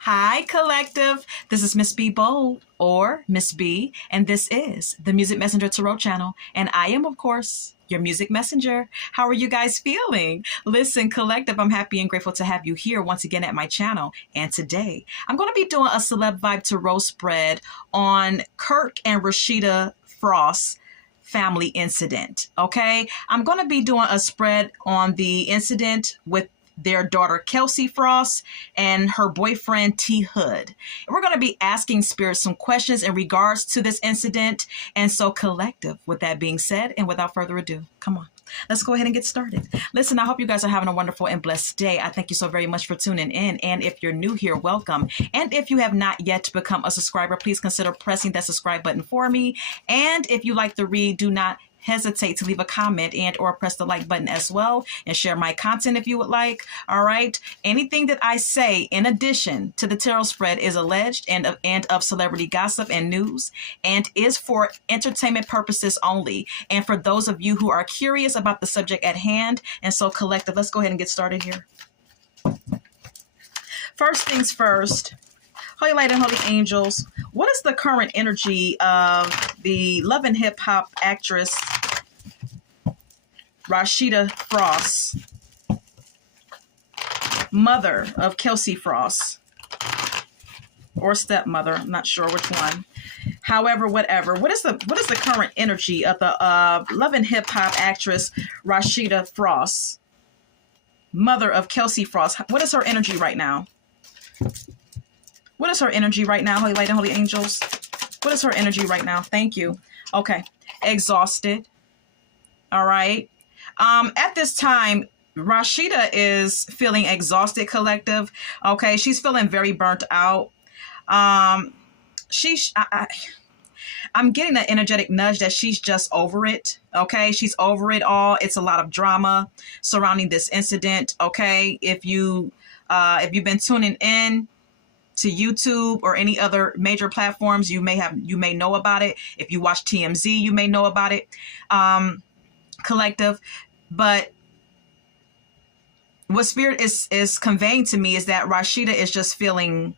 Hi, collective. This is Miss B Bold or Miss B, and this is the Music Messenger Tarot channel. And I am, of course, your music messenger. How are you guys feeling? Listen, collective, I'm happy and grateful to have you here once again at my channel. And today, I'm going to be doing a Celeb Vibe Tarot spread on Kirk and Rashida Frost family incident. Okay, I'm going to be doing a spread on the incident with their daughter Kelsie Frost and her boyfriend T Hood. And we're going to be asking Spirit some questions in regards to this incident. And so, collective, with that being said, and without further ado, come on, let's go ahead and get started. Listen, I hope you guys are having a wonderful and blessed day. I thank you so very much for tuning in. And if you're new here, welcome. And if you have not yet become a subscriber, please consider pressing that subscribe button for me. And if you like to read, do not hesitate to leave a comment and or press the like button as well, and share my content if you would like. All right, anything that I say in addition to the tarot spread is alleged and of celebrity gossip and news, and is for entertainment purposes only, and for those of you who are curious about the subject at hand. And so, collective, let's go ahead and get started here. First things first, Holy Light and Holy Angels, what is the current energy of the love and hip hop actress Rashida Frost, mother of Kelsie Frost, or stepmother? I'm not sure which one. However, whatever. What is the current energy of the love and hip hop actress Rashida Frost, mother of Kelsie Frost? What is her energy right now? What is her energy right now, Holy Light and Holy Angels? What is her energy right now? Thank you. Okay. Exhausted. All right. At this time, Rashida is feeling exhausted, collective. Okay. She's feeling very burnt out. I'm getting an energetic nudge that she's just over it. Okay. She's over it all. It's a lot of drama surrounding this incident. Okay. If you've been tuning in to YouTube or any other major platforms, you may know about it. If you watch TMZ, you may know about it, collective. But what Spirit is conveying to me is that Rashida is just feeling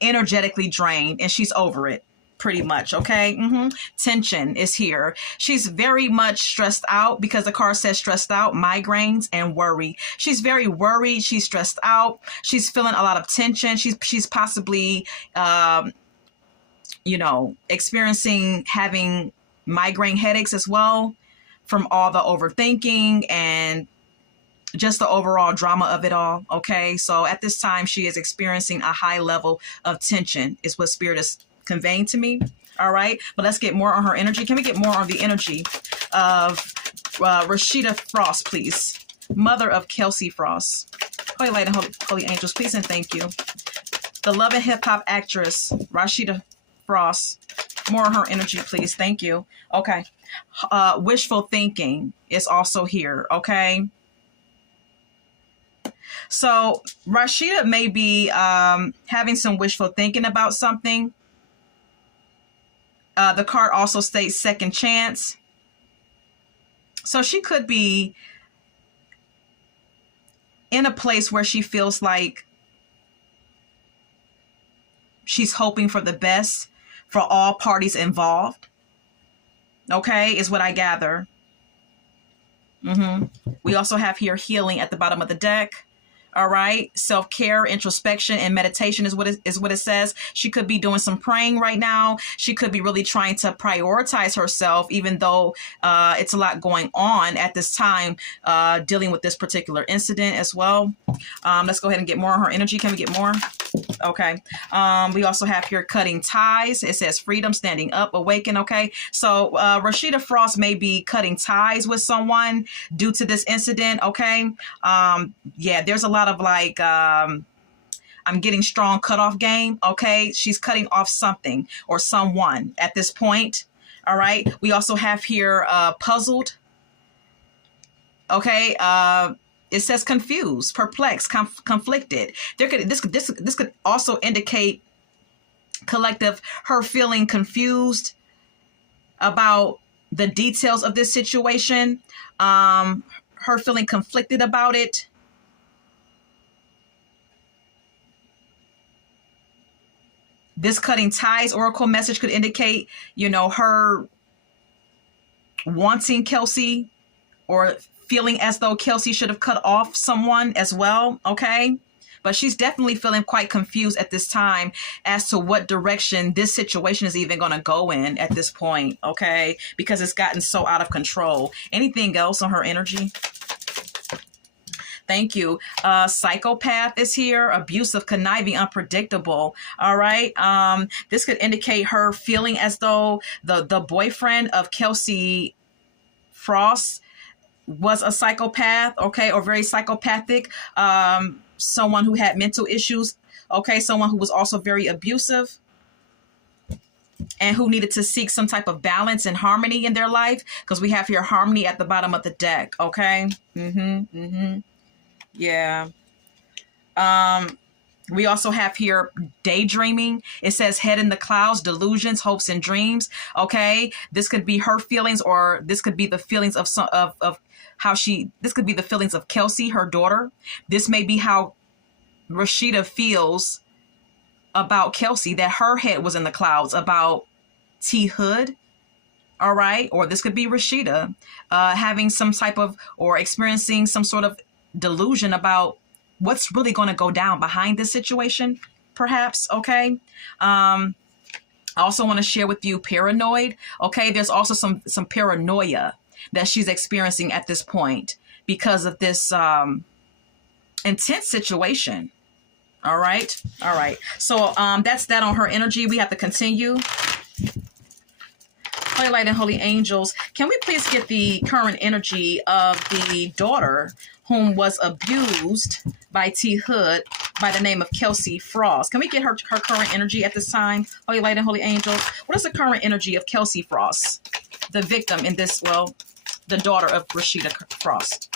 energetically drained, and she's over it. Pretty much, okay? Tension is here. She's very much stressed out because the card says stressed out, migraines, and worry. She's very worried. She's stressed out. She's feeling a lot of tension. She's possibly, experiencing having migraine headaches as well from all the overthinking and just the overall drama of it all, okay? So at this time, she is experiencing a high level of tension is what Spirit is conveying to me. All right, but let's get more on her energy. Can we get more on the energy of Rashida Frost, please? Mother of Kelsie Frost. Holy Light and Holy Angels, please and thank you. The love and hip hop actress Rashida Frost. More on her energy, please. Thank you. Okay. Wishful thinking is also here. Okay. So Rashida may be having some wishful thinking about something. The card also states second chance. So she could be in a place where she feels like she's hoping for the best for all parties involved. Okay, is what I gather. We also have here healing at the bottom of the deck. All right. Self-care, introspection, and meditation is what it says. She could be doing some praying right now. She could be really trying to prioritize herself, even though it's a lot going on at this time, dealing with this particular incident as well. Let's go ahead and get more on her energy. Can we get more? Okay. We also have here cutting ties. It says freedom, standing up, awaken. Okay. So Rashida Frost may be cutting ties with someone due to this incident. Okay. Yeah, there's a lot of like, I'm getting strong cutoff game. Okay. She's cutting off something or someone at this point. All right. We also have here puzzled. Okay. It says confused, perplexed, conflicted. This could also indicate, collective, her feeling confused about the details of this situation. Her feeling conflicted about it. This cutting ties oracle message could indicate, her wanting Kelsie or feeling as though Kelsie should have cut off someone as well, okay? But she's definitely feeling quite confused at this time as to what direction this situation is even going to go in at this point, okay? Because it's gotten so out of control. Anything else on her energy? Thank you. Psychopath is here. Abusive, conniving, unpredictable. All right. This could indicate her feeling as though the boyfriend of Kelsie Frost was a psychopath, okay, or very psychopathic. Someone who had mental issues, okay, someone who was also very abusive and who needed to seek some type of balance and harmony in their life, because we have here harmony at the bottom of the deck, okay? Yeah. We also have here daydreaming. It says head in the clouds, delusions, hopes, and dreams. Okay, this could be her feelings, or this could be the feelings of this could be the feelings of Kelsie, her daughter. This may be how Rashida feels about Kelsie, that her head was in the clouds about T Hood. All right, or this could be Rashida having some type of, or experiencing some sort of delusion about what's really going to go down behind this situation, perhaps. Okay. I also want to share with you paranoid. Okay. There's also some paranoia that she's experiencing at this point because of this intense situation. All right. All right. So that's that on her energy. We have to continue. Holy Light and Holy Angels, can we please get the current energy of the daughter whom was abused by T Hood by the name of Kelsie Frost? Can we get her current energy at this time? Holy Light and Holy Angels, what is the current energy of Kelsie Frost, the victim in this, the daughter of Rashida Frost?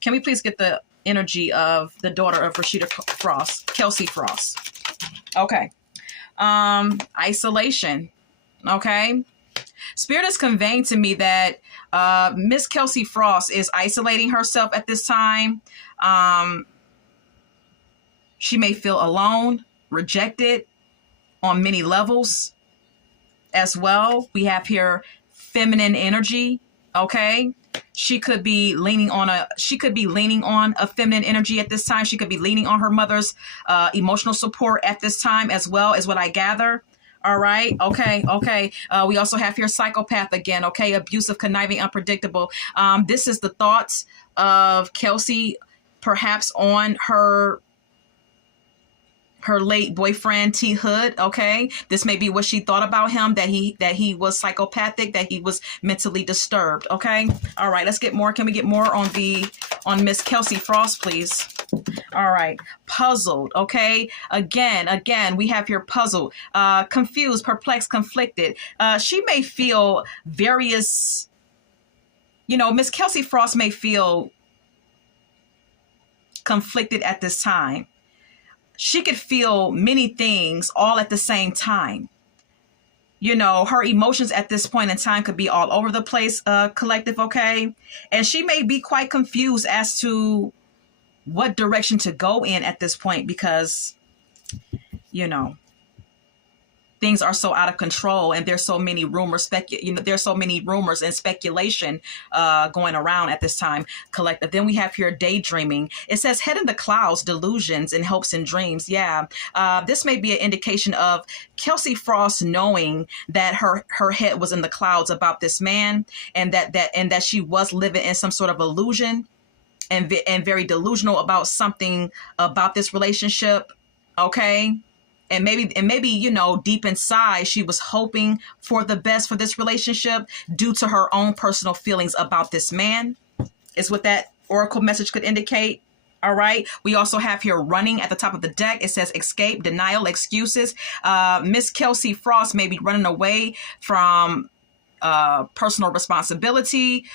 Can we please get the energy of the daughter of Rashida Frost, Kelsie Frost? Okay. Isolation. Okay. Spirit is conveying to me that Miss Kelsie Frost is isolating herself at this time. She may feel alone, rejected on many levels as well. We have here feminine energy. Okay. She could be leaning on a feminine energy at this time. She could be leaning on her mother's emotional support at this time as well, is what I gather. All right. Okay. Okay. We also have here psychopath again. Okay. Abusive, conniving, unpredictable. This is the thoughts of Kelsie, perhaps on her late boyfriend T Hood. Okay. This may be what she thought about him, that he was psychopathic, that he was mentally disturbed. Okay. All right. Let's get more. Can we get more on Miss Kelsie Frost, please? All right. Puzzled. Okay. Again, we have here puzzled, confused, perplexed, conflicted. She may feel various, Miss Kelsie Frost may feel conflicted at this time. She could feel many things all at the same time. Her emotions at this point in time could be all over the place, collective. Okay. And she may be quite confused as to what direction to go in at this point, because things are so out of control, and there's so many rumors, there's so many rumors and speculation going around at this time, collective. Then we have here daydreaming. It says head in the clouds, delusions, and hopes and dreams. Yeah, this may be an indication of Kelsie Frost knowing that her head was in the clouds about this man, and that she was living in some sort of illusion, and very delusional about something about this relationship. Okay. And maybe, deep inside, she was hoping for the best for this relationship due to her own personal feelings about this man, is what that oracle message could indicate. All right. We also have here running at the top of the deck. It says escape, denial, excuses. Miss Kelsie Frost may be running away from personal responsibility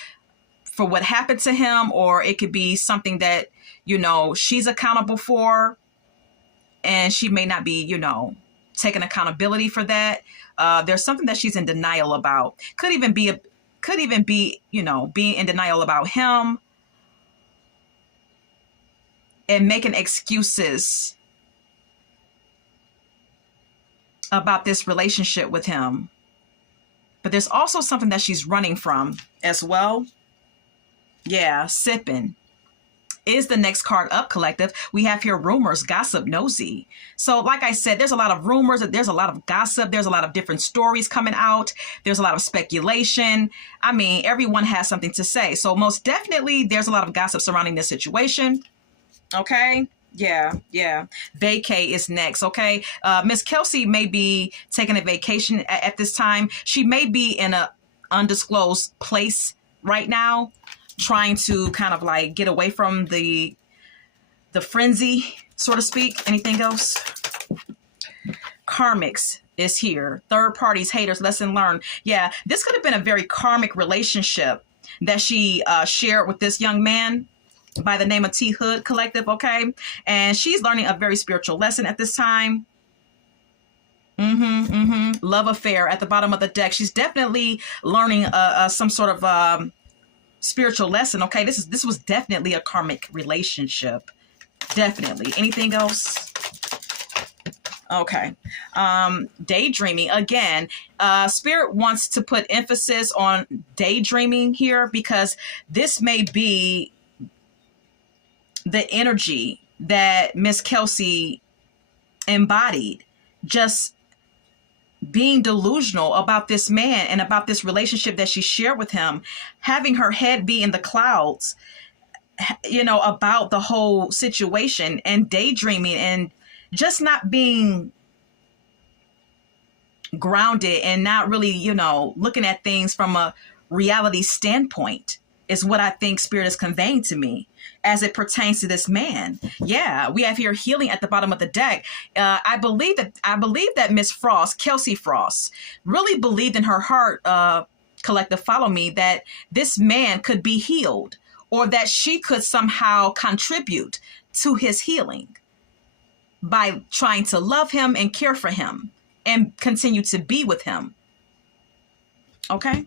for what happened to him, or it could be something that, she's accountable for, and she may not be, taking accountability for that. There's something that she's in denial about. Could even be, being in denial about him and making excuses about this relationship with him. But there's also something that she's running from as well. Yeah, sipping is the next card up, collective. We have here rumors, gossip, nosy. So like I said, there's a lot of rumors, there's a lot of gossip, there's a lot of different stories coming out, there's a lot of speculation. I mean, everyone has something to say. So most definitely there's a lot of gossip surrounding this situation. Okay. Yeah. Vacay is next. Okay. Miss Kelsie may be taking a vacation at this time. She may be in a undisclosed place right now, trying to kind of like get away from the frenzy, so to speak. Anything else? Karmics is here. Third parties, haters, lesson learned. Yeah, this could have been a very karmic relationship that she shared with this young man by the name of T Hood, collective. Okay. And she's learning a very spiritual lesson at this time. Love affair at the bottom of the deck. She's definitely learning some sort of spiritual lesson. Okay, this was definitely a karmic relationship. Definitely. Anything else? Okay. Daydreaming again. Spirit wants to put emphasis on daydreaming here, because this may be the energy that Miss Kelsie embodied, just being delusional about this man and about this relationship that she shared with him, having her head be in the clouds, you know, about the whole situation, and daydreaming and just not being grounded and not really, you know, looking at things from a reality standpoint is what I think Spirit is conveying to me as it pertains to this man. Yeah, we have here healing at the bottom of the deck. I believe that Miss Frost, Kelsie Frost, really believed in her heart, collective, follow me, that this man could be healed, or that she could somehow contribute to his healing by trying to love him and care for him and continue to be with him. Okay?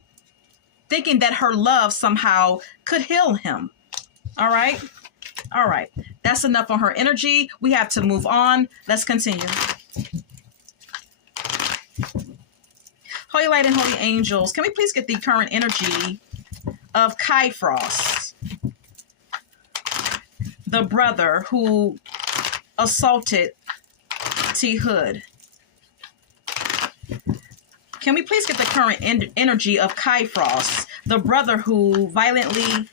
Thinking that her love somehow could heal him. All right. That's enough on her energy. We have to move on. Let's continue. Holy light and holy angels, can we please get the current energy of Kai Frost, the brother who assaulted T Hood? Can we please get the current energy of Kai Frost, the brother who violently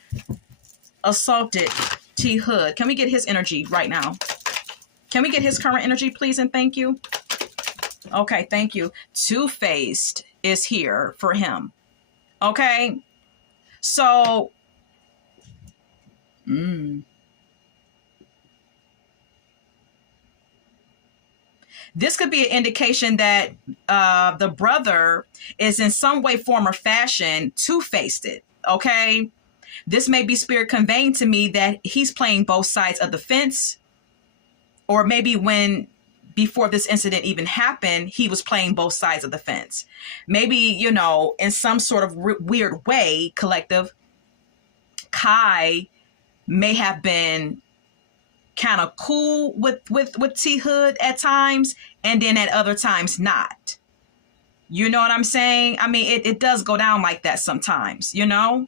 assaulted T Hood? Can we get his energy right now? Can we get his current energy, please, and thank you? Okay, thank you. Two-faced is here for him. Okay, so this could be an indication that the brother is in some way, form, or fashion two-faced. Okay, this may be Spirit conveying to me that he's playing both sides of the fence, or maybe before this incident even happened, he was playing both sides of the fence. Maybe, you know, in some sort of weird way, collective, Kai may have been kind of cool with T Hood at times, and then at other times not. You know what I'm saying? I mean, it does go down like that sometimes, you know?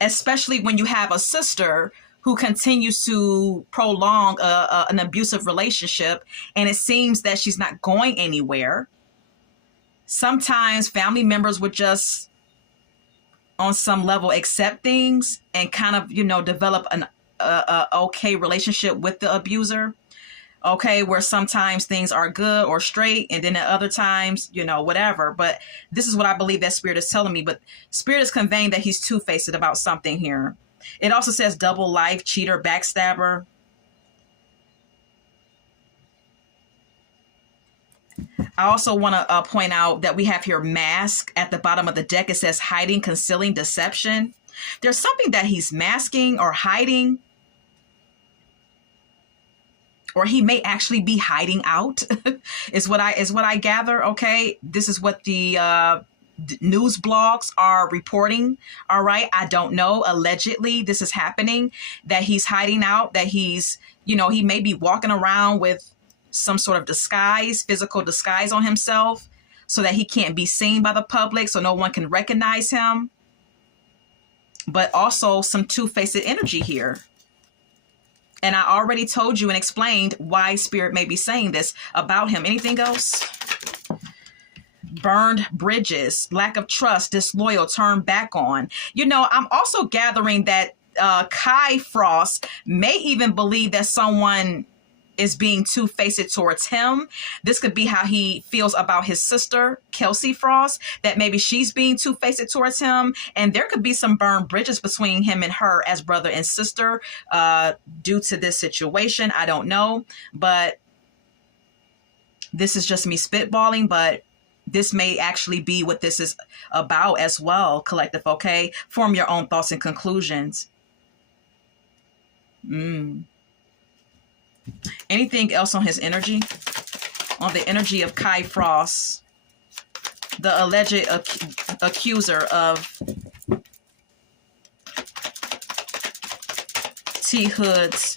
Especially when you have a sister who continues to prolong an abusive relationship, and it seems that she's not going anywhere. Sometimes family members would just, on some level, accept things and kind of, you know, develop an okay relationship with the abuser. Okay, where sometimes things are good or straight, and then at other times, you know, whatever. But this is what I believe that Spirit is telling me. But Spirit is conveying that he's two-faced about something here. It also says double life, cheater, backstabber. I also want to point out that we have here mask at the bottom of the deck. It says hiding, concealing, deception. There's something that he's masking or hiding, or he may actually be hiding out is what I gather. Okay, this is what the news blogs are reporting. All right, I don't know. Allegedly, this is happening, that he's hiding out, that he's, you know, he may be walking around with some sort of disguise, physical disguise on himself so that he can't be seen by the public, so no one can recognize him. But also some two-faced energy here. And I already told you and explained why Spirit may be saying this about him. Anything else? Burned bridges, lack of trust, disloyal, turned back on. You know, I'm also gathering that Kai Frost may even believe that someone is being two-faced towards him. This could be how he feels about his sister, Kelsie Frost, that maybe she's being two-faced towards him. And there could be some burned bridges between him and her as brother and sister due to this situation. I don't know, but this is just me spitballing, but this may actually be what this is about as well, collective, okay? Form your own thoughts and conclusions. Anything else on his energy? On the energy of Kai Frost, the alleged accuser of T. Hood's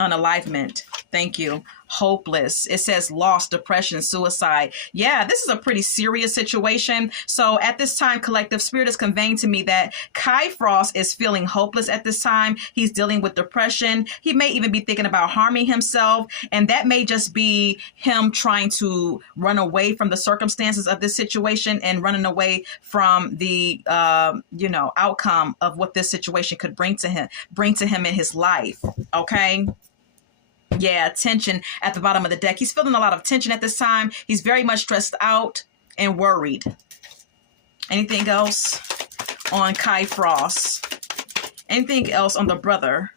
unalivement. Thank you. Hopeless. It says loss, depression, suicide. Yeah, this is a pretty serious situation. So at this time, collective, Spirit is conveying to me that Kai Frost is feeling hopeless at this time. He's dealing with depression. He may even be thinking about harming himself. And that may just be him trying to run away from the circumstances of this situation and running away from the, outcome of what this situation could bring to him in his life. Okay. Yeah, tension at the bottom of the deck. He's feeling a lot of tension at this time. He's very much stressed out and worried. Anything else on Kai Frost? Anything else on the brother,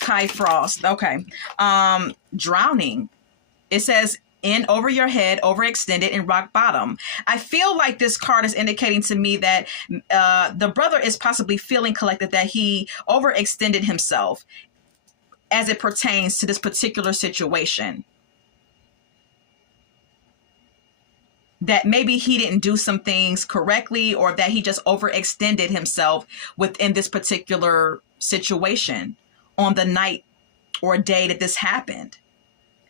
Kai Frost? Okay. Drowning. It says in over your head, overextended, and rock bottom. I feel like this card is indicating to me that the brother is possibly feeling, collected, that he overextended himself as it pertains to this particular situation. That maybe he didn't do some things correctly, or that he just overextended himself within this particular situation on the night or day that this happened.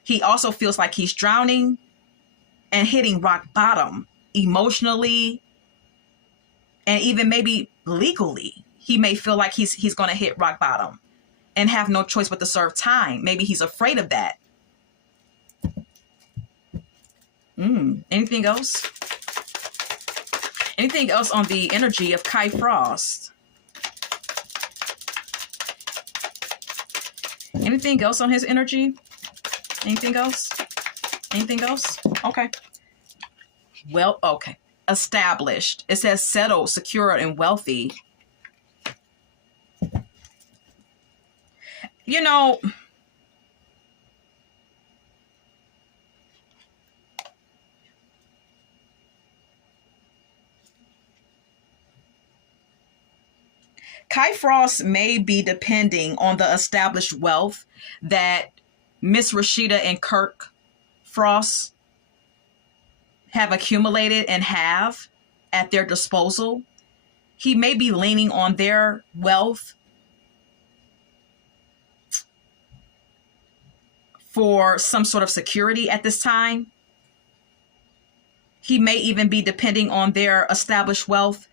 He also feels like he's drowning and hitting rock bottom emotionally, and even maybe legally. He may feel like he's going to hit rock bottom and have no choice but to serve time. Maybe he's afraid of that. Anything else? Anything else on the energy of Kai Frost? Anything else on his energy? Anything else? Anything else? Okay. Well, okay. Established. It says settled, secure, and wealthy. You know, Kai Frost may be depending on the established wealth that Miss Rashida and Kirk Frost have accumulated and have at their disposal. He may be leaning on their wealth for some sort of security at this time. He may even be depending on their established wealth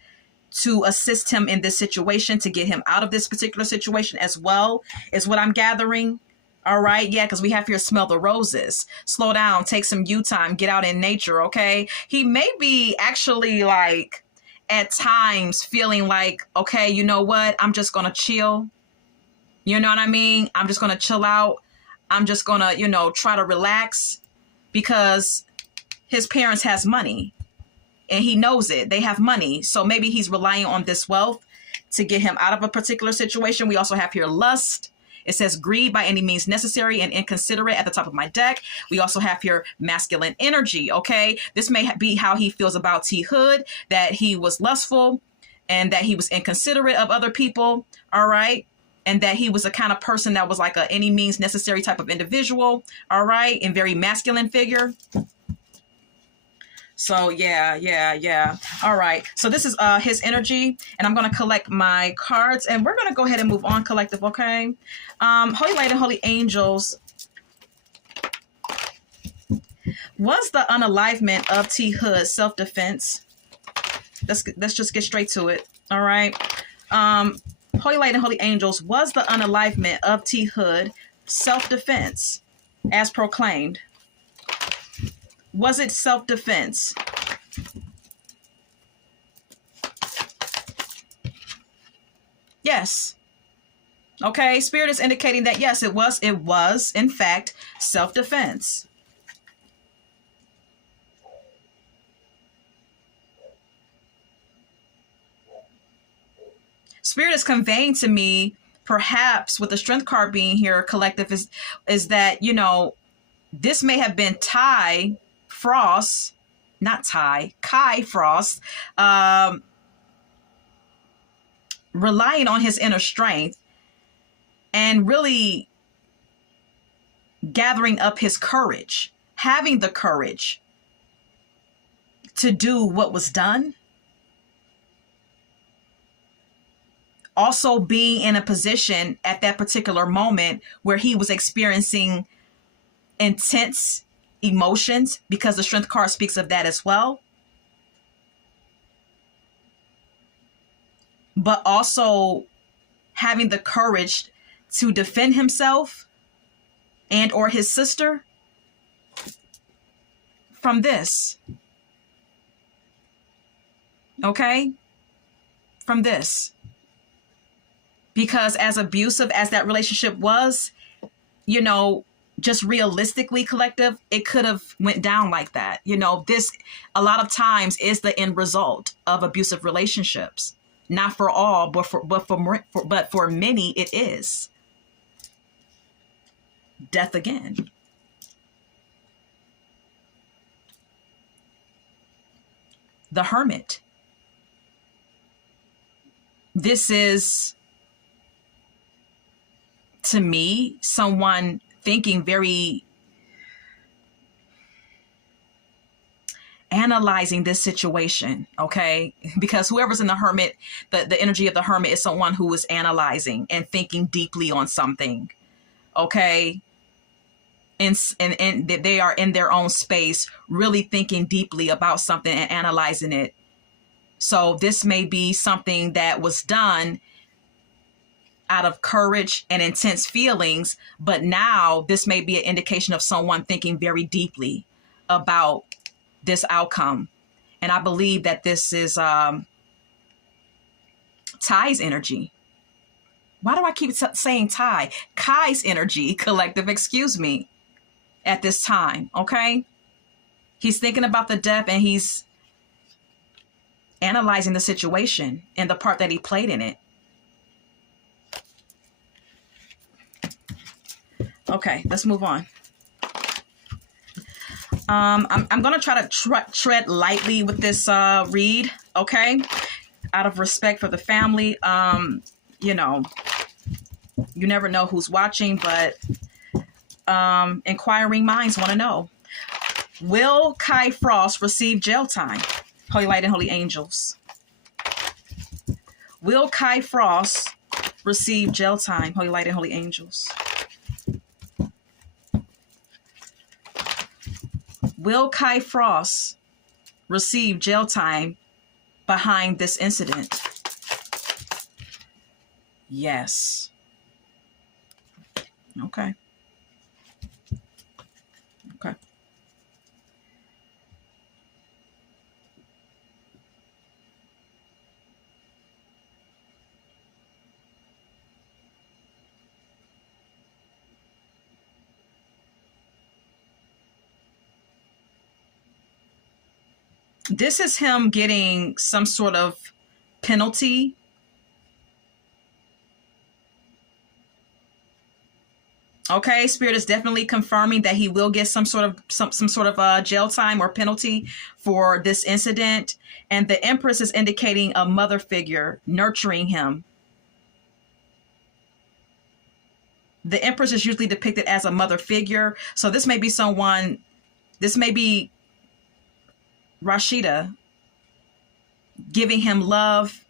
to assist him in this situation, to get him out of this particular situation as well, is what I'm gathering. All right. Yeah, because we have here smell the roses. Slow down, take some you time, get out in nature. Okay. He may be actually like at times feeling like, okay, you know what? I'm just going to chill. You know what I mean? I'm just going to chill out. I'm just going to, try to relax, because his parents has money and he knows it. They have money. So maybe he's relying on this wealth to get him out of a particular situation. We also have here lust. It says greed by any means necessary and inconsiderate at the top of my deck. We also have here masculine energy. Okay. This may be how he feels about T. Hood, that he was lustful and that he was inconsiderate of other people. All right. And that he was a kind of person that was like a any means necessary type of individual. All right. And very masculine figure. So yeah. All right. So this is his energy, and I'm going to collect my cards, and we're going to go ahead and move on, collective. Okay. Holy Light and Holy Angels, Was the unalivement of T Hood self-defense? Let's just get straight to it. All right. Holy Light and Holy Angels, was the unalivement of T Hood self-defense as proclaimed? Was it self-defense? Yes. Okay, Spirit is indicating that yes, it was in fact self-defense. Spirit is conveying to me, perhaps with the Strength card being here, collective, is that, you know, this may have been Kai Frost, relying on his inner strength and really gathering up his courage, having the courage to do what was done. Also being in a position at that particular moment where he was experiencing intense emotions, because the Strength card speaks of that as well. But also having the courage to defend himself and or his sister from this. Okay? From this. Because as abusive as that relationship was, you know, just realistically, collective, it could have went down like that. You know, this a lot of times is the end result of abusive relationships. Not for all, but for many, it is. Death again. The Hermit. This is, to me, someone thinking very, analyzing this situation, okay? Because whoever's in the Hermit, the energy of the Hermit is someone who is analyzing and thinking deeply on something, okay? And they are in their own space, really thinking deeply about something and analyzing it. So this may be something that was done out of courage and intense feelings, but now this may be an indication of someone thinking very deeply about this outcome. And I believe that this is Ty's energy. Why do I keep saying Ty? Kai's energy, collective, excuse me, at this time, okay? He's thinking about the death and he's analyzing the situation and the part that he played in it. Okay, let's move on. I'm going to try to tread lightly with this read, okay? Out of respect for the family. You know, you never know who's watching, but inquiring minds want to know. Will Kai Frost receive jail time? Holy Light and Holy Angels. Will Kai Frost receive jail time? Holy Light and Holy Angels. Will Kai Frost receive jail time behind this incident? Yes. Okay. Okay. This is him getting some sort of penalty. Okay, Spirit is definitely confirming that he will get some sort of jail time or penalty for this incident. And the Empress is indicating a mother figure nurturing him. The Empress is usually depicted as a mother figure. So this may be someone, this may be Rashida giving him love,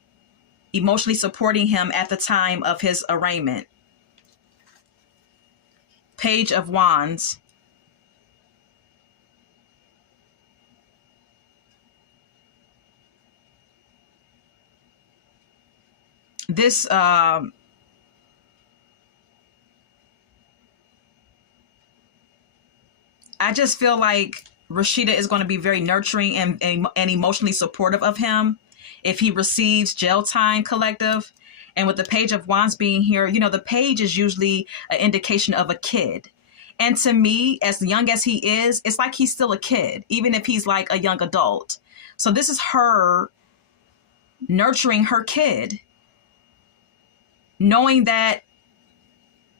emotionally supporting him at the time of his arraignment. Page of Wands. this I just feel like Rashida is going to be very nurturing and emotionally supportive of him if he receives jail time, collective. And with the Page of Wands being here, you know, the page is usually an indication of a kid. And to me, as young as he is, it's like he's still a kid, even if he's like a young adult. So this is her nurturing her kid, knowing that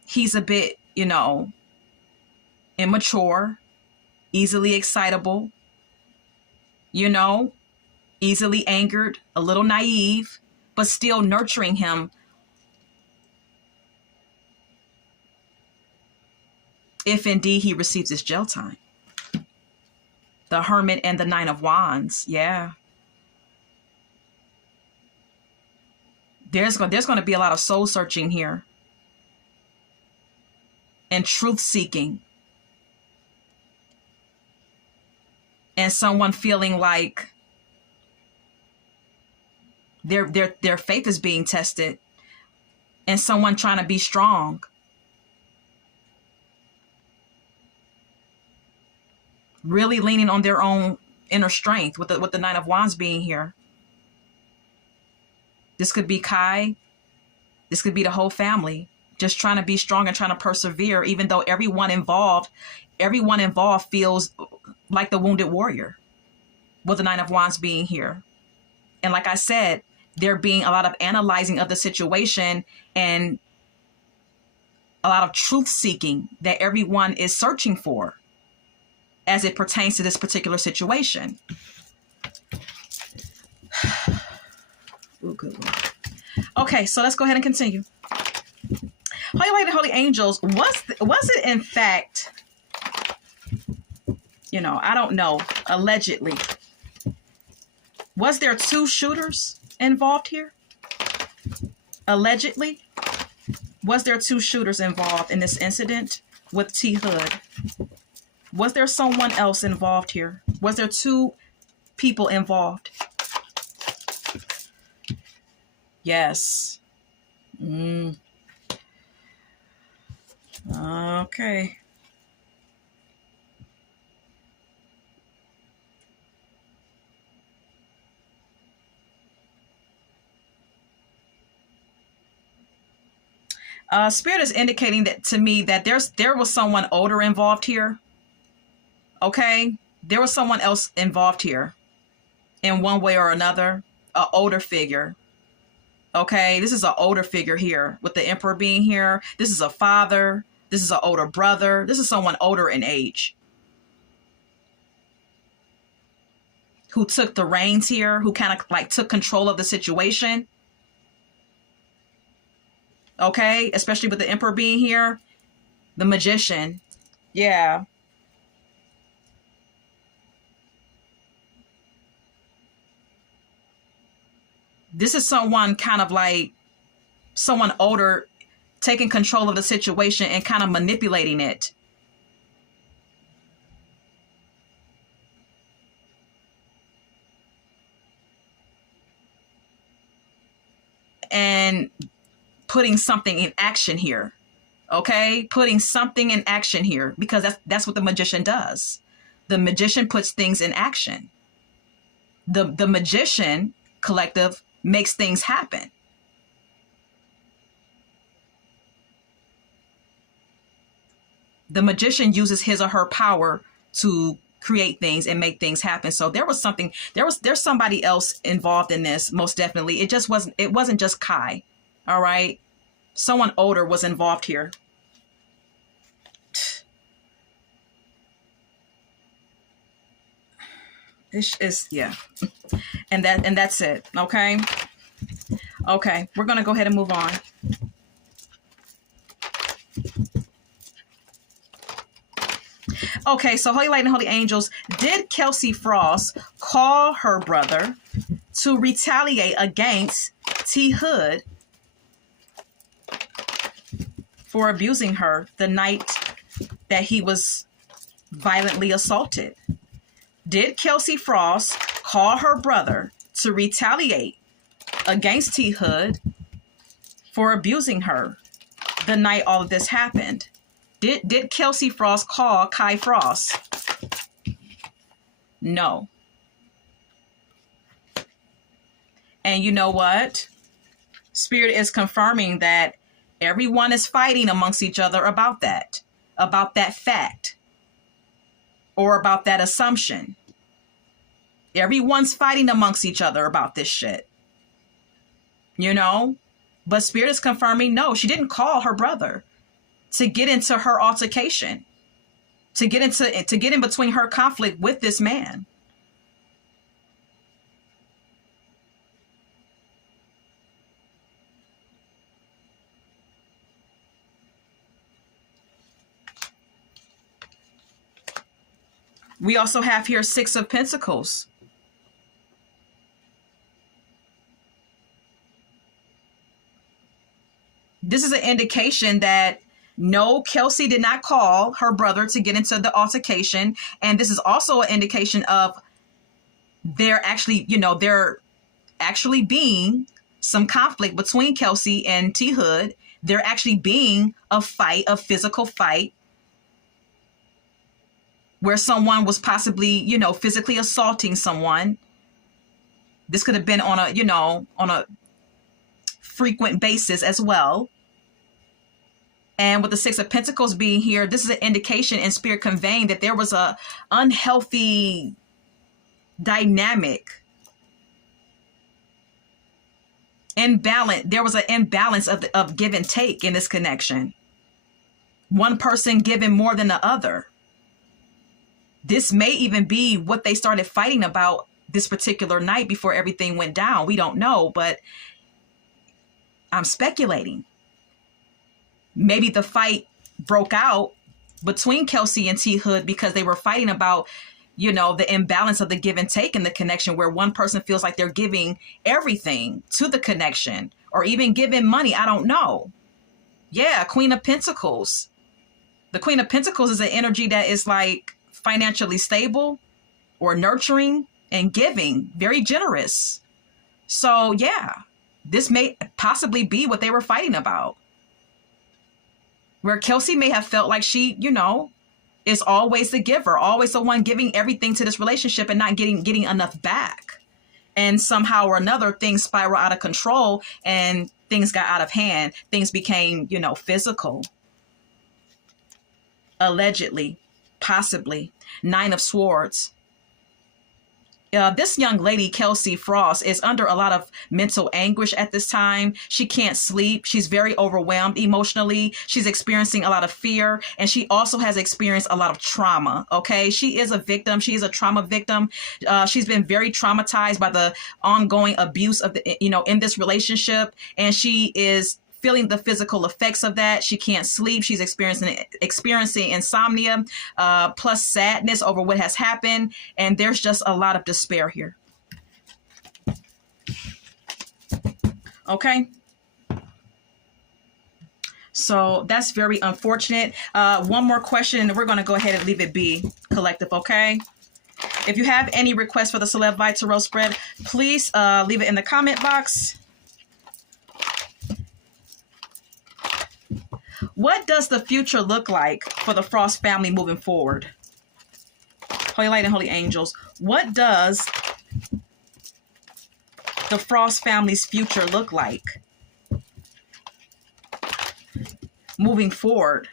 he's a bit, you know, immature, easily excitable, you know, easily angered, a little naive, but still nurturing him if indeed he receives his jail time. The Hermit and the Nine of Wands. Yeah. There's going to be a lot of soul searching here and truth seeking. And someone feeling like their faith is being tested, and someone trying to be strong. Really leaning on their own inner strength with the Nine of Wands being here. This could be Kai. This could be the whole family just trying to be strong and trying to persevere, even though everyone involved feels like the wounded warrior with the Nine of Wands being here. And like I said, there being a lot of analyzing of the situation and a lot of truth seeking that everyone is searching for as it pertains to this particular situation. Ooh, good Lord. Okay, so let's go ahead and continue. Holy Light and Holy Angels, was it in fact, you know, I don't know, allegedly, was there 2 shooters involved here? Allegedly, was there 2 shooters involved in this incident with T. Hood? Was there someone else involved here? Was there 2 people involved? Yes. Okay. Spirit is indicating that to me that there was someone older involved here. Okay, there was someone else involved here in one way or another, an older figure. Okay, this is an older figure here with the Emperor being here. This is a father. This is an older brother. This is someone older in age who took the reins here, who kind of like took control of the situation. Okay, especially with the Emperor being here, the Magician. Yeah. This is someone kind of like someone older taking control of the situation and kind of manipulating it. And putting something in action here. Okay? Putting something in action here, because that's what the Magician does. The Magician puts things in action. The Magician collective makes things happen. The Magician uses his or her power to create things and make things happen. So there's somebody else involved in this, most definitely. It wasn't just Kai. All right. Someone older was involved here. It's yeah. And that's it. Okay. Okay. We're going to go ahead and move on. Okay, so Holy Light and Holy Angels, did Kelsie Frost call her brother to retaliate against T. Hood for abusing her the night that he was violently assaulted? Did Kelsie Frost call her brother to retaliate against T. Hood for abusing her the night all of this happened. Did Kelsie Frost call Kai Frost? No. And you know what? Spirit is confirming that everyone is fighting amongst each other about that fact, or about that assumption. Everyone's fighting amongst each other about this shit. You know? But Spirit is confirming, no, she didn't call her brother to get into her altercation, to get in between her conflict with this man. We also have here Six of Pentacles. This is an indication that no, Kelsie did not call her brother to get into the altercation. And this is also an indication of there actually being some conflict between Kelsie and T Hood. There actually being a fight, a physical fight, where someone was possibly, physically assaulting someone. This could have been on a frequent basis as well. And with the Six of Pentacles being here, this is an indication in Spirit conveying that there was a unhealthy dynamic. There was an imbalance of give and take in this connection. One person giving more than the other. This may even be what they started fighting about this particular night before everything went down. We don't know, but I'm speculating. Maybe the fight broke out between Kelsie and T Hood because they were fighting about, the imbalance of the give and take in the connection, where one person feels like they're giving everything to the connection, or even giving money. I don't know. Yeah, Queen of Pentacles. The Queen of Pentacles is an energy that is like financially stable or nurturing and giving, very generous. So yeah, this may possibly be what they were fighting about. Where Kelsie may have felt like she, is always the giver, always the one giving everything to this relationship and not getting enough back. And somehow or another, things spiral out of control and things got out of hand. Things became, physical. Allegedly, possibly. Nine of Swords. This young lady, Kelsie Frost, is under a lot of mental anguish at this time. She can't sleep. She's very overwhelmed emotionally. She's experiencing a lot of fear, and she also has experienced a lot of trauma. Okay, she is a victim. She is a trauma victim. She's been very traumatized by the ongoing abuse of in this relationship, and she is feeling the physical effects of that. She can't sleep. She's experiencing insomnia, plus sadness over what has happened. And there's just a lot of despair here. Okay. So that's very unfortunate. One more question, and we're going to go ahead and leave it be, collective. Okay. If you have any requests for the Celeb Vibe Tarot spread, please leave it in the comment box. What does the future look like for the Frost family moving forward? Holy Light and Holy Angels, what does the Frost family's future look like moving forward?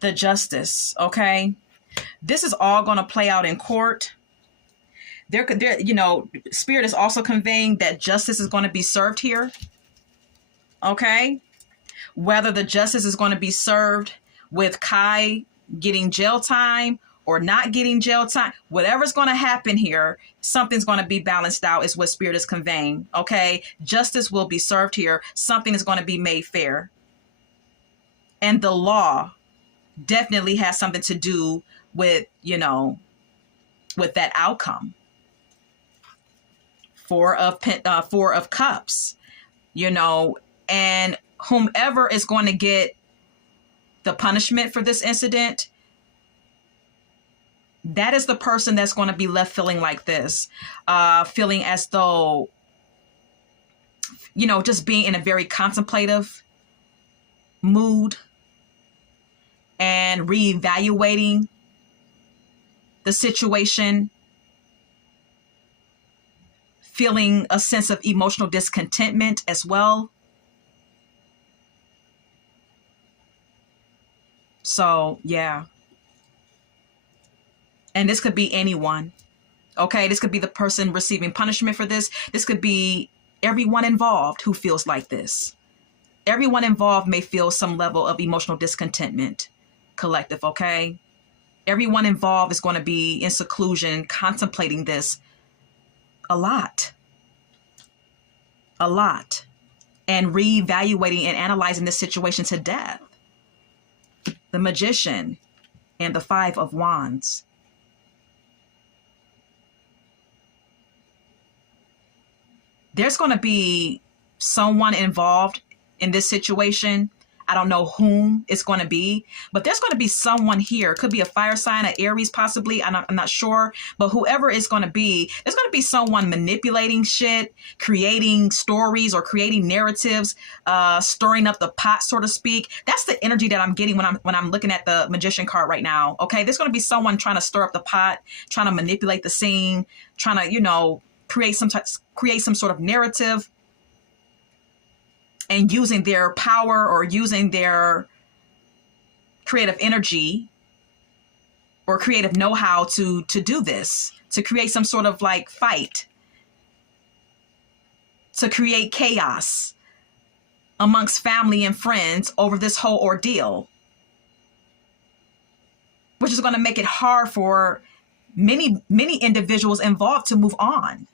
The Justice, okay? This is all going to play out in court. Spirit is also conveying that justice is going to be served here. Okay, whether the justice is going to be served with Kai getting jail time or not getting jail time, whatever's going to happen here, something's going to be balanced out is what Spirit is conveying. Okay, justice will be served here. Something is going to be made fair. And the law definitely has something to do with, with that outcome. Four of Cups, and whomever is going to get the punishment for this incident, that is the person that's going to be left feeling like this, feeling as though just being in a very contemplative mood and reevaluating the situation, feeling a sense of emotional discontentment as well. So, yeah. And this could be anyone. Okay, this could be the person receiving punishment for this. This could be everyone involved who feels like this. Everyone involved may feel some level of emotional discontentment, collective, okay? Everyone involved is going to be in seclusion, contemplating this a lot, and reevaluating and analyzing this situation to death. The Magician and the Five of Wands. There's going to be someone involved in this situation. I don't know whom it's going to be, but there's going to be someone here. It could be a fire sign, an Aries possibly. I'm not sure, but whoever it's going to be, there's going to be someone manipulating shit, creating stories or creating narratives, stirring up the pot, so to speak. That's the energy that I'm getting when I'm looking at the Magician card right now. Okay, there's going to be someone trying to stir up the pot, trying to manipulate the scene, trying to create some sort of narrative, and using their power or using their creative energy or creative know-how to do this, to create some sort of like fight, to create chaos amongst family and friends over this whole ordeal, which is going to make it hard for many individuals involved to move on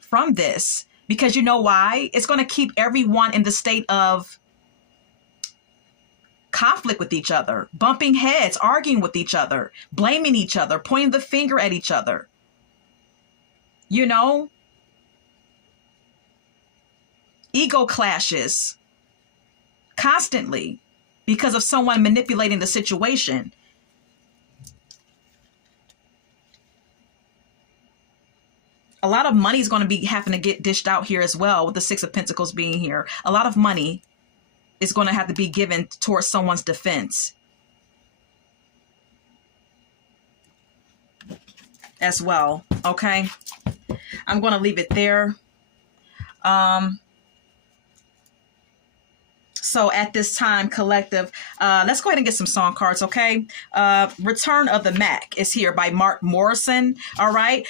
from this. Because you know why? It's going to keep everyone in the state of conflict with each other, bumping heads, arguing with each other, blaming each other, pointing the finger at each other. Ego clashes constantly because of someone manipulating the situation. A lot of money is going to be having to get dished out here as well, with the Six of Pentacles being here. A lot of money is going to have to be given towards someone's defense as well. Okay, I'm going to leave it there. So at this time, collective, let's go ahead and get some song cards, okay? Return of the Mac is here by Mark Morrison, all right?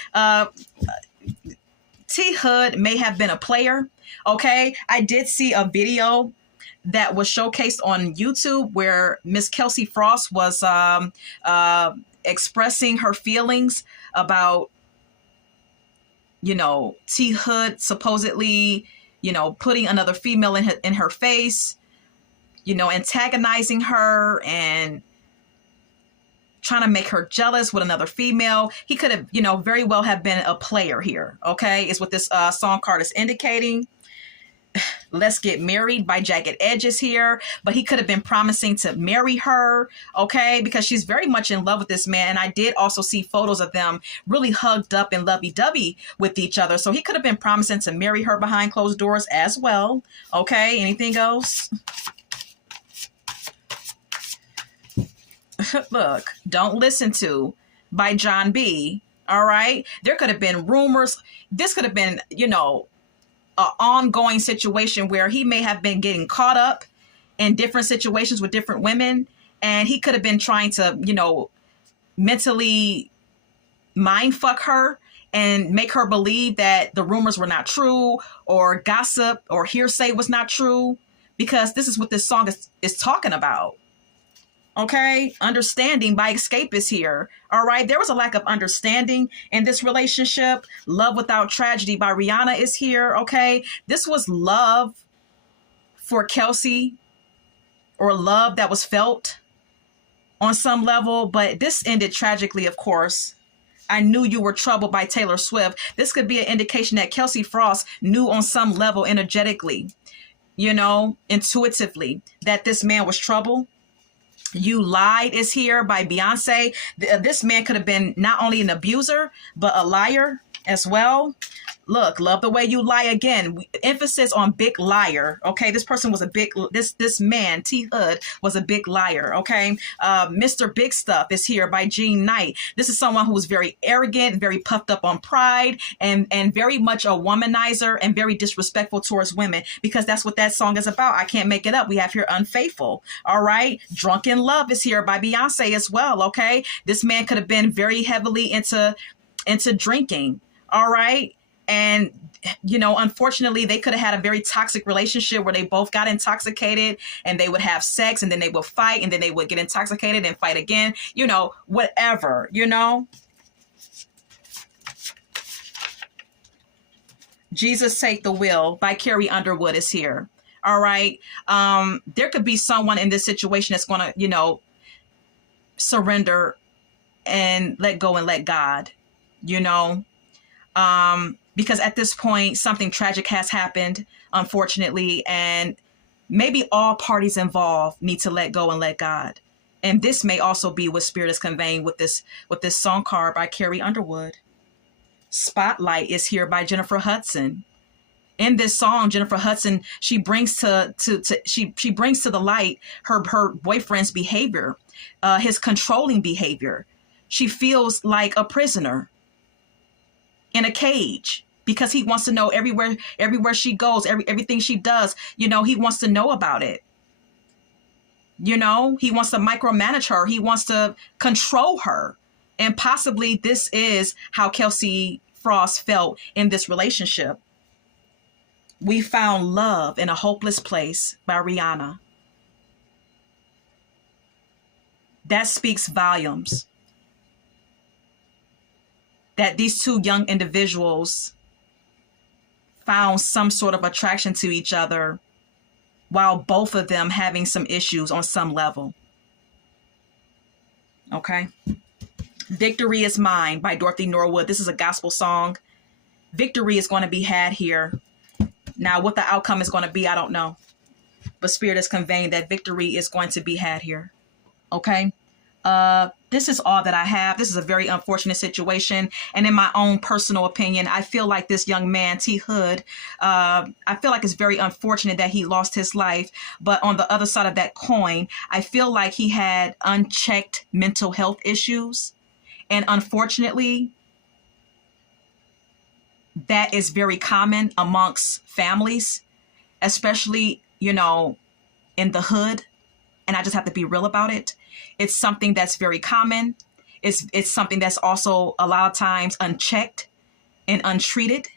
T Hood may have been a player, okay? I did see a video that was showcased on YouTube where Miss Kelsie Frost was expressing her feelings about, T Hood supposedly, putting another female in her face, antagonizing her and trying to make her jealous with another female. He could have, very well have been a player here. Okay, is what this song card is indicating. Let's Get Married by Jagged Edges here, but he could have been promising to marry her, okay, because she's very much in love with this man. And I did also see photos of them really hugged up and lovey-dovey with each other. So he could have been promising to marry her behind closed doors as well. Okay, anything else? Look, Don't Listen To by John B. All right. There could have been rumors. This could have been, an ongoing situation where he may have been getting caught up in different situations with different women. And he could have been trying to, mentally mind fuck her and make her believe that the rumors were not true, or gossip or hearsay was not true, because this is what this song is talking about. Okay, Understanding by Escape is here. All right, there was a lack of understanding in this relationship. Love Without Tragedy by Rihanna is here. Okay, this was love for Kelsie, or love that was felt on some level, but this ended tragically, of course. I Knew You Were Trouble by Taylor Swift. This could be an indication that Kelsie Frost knew on some level energetically, intuitively, that this man was trouble. You Lied is here by Beyonce. This man could have been not only an abuser, but a liar as well. Look, love the way you lie again. Emphasis on big liar. Okay, this person was a big. This man T Hood was a big liar. Okay, Mr. Big Stuff is here by Gene Knight. This is someone who was very arrogant, very puffed up on pride, and very much a womanizer and very disrespectful towards women, because that's what that song is about. I can't make it up. We have here Unfaithful. All right, Drunken Love is here by Beyonce as well. Okay, this man could have been very heavily into drinking. All right. And, you know, unfortunately, they could have had a very toxic relationship where they both got intoxicated and they would have sex and then they would fight and then they would get intoxicated and fight again, you know, whatever, you know. Jesus Take the Wheel by Carrie Underwood is here. All right. There could be someone in this situation that's going to, you know, surrender and let go and let God, you know. Because at this point, something tragic has happened, unfortunately, and maybe all parties involved need to let go and let God. And this may also be what Spirit is conveying with this song card by Carrie Underwood. Spotlight is here by Jennifer Hudson. In this song, Jennifer Hudson, she brings to the light her boyfriend's behavior, his controlling behavior. She feels like a prisoner in a cage, because he wants to know everywhere she goes, everything she does, you know, he wants to know about it. You know, he wants to micromanage her. He wants to control her. And possibly this is how Kelsie Frost felt in this relationship. We Found Love in a Hopeless Place by Rihanna. That speaks volumes. That these two young individuals found some sort of attraction to each other while both of them having some issues on some level. Okay. Victory Is Mine by Dorothy Norwood. This is a gospel song. Victory is going to be had here. Now, what the outcome is going to be, I don't know. But Spirit is conveying that victory is going to be had here. Okay. This is all that I have. This is a very unfortunate situation. And in my own personal opinion, I feel like this young man, T Hood, I feel like it's very unfortunate that he lost his life. But on the other side of that coin, I feel like he had unchecked mental health issues. And unfortunately, that is very common amongst families, especially, you know, in the hood. And I just have to be real about it. It's something that's very common. It's something that's also a lot of times unchecked and untreated.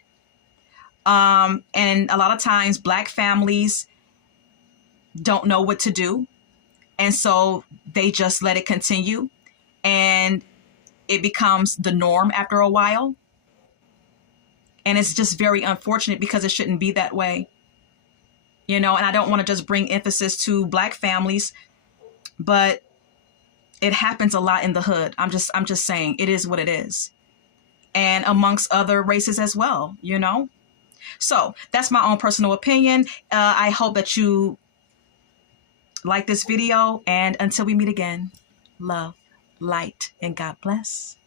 And a lot of times Black families don't know what to do. And so they just let it continue. And it becomes the norm after a while. And it's just very unfortunate because it shouldn't be that way. You know, and I don't want to just bring emphasis to Black families, but it happens a lot in the hood. I'm just saying it is what it is. And amongst other races as well, you know. So that's my own personal opinion. I hope that you like this video. And until we meet again, love, light, and God bless.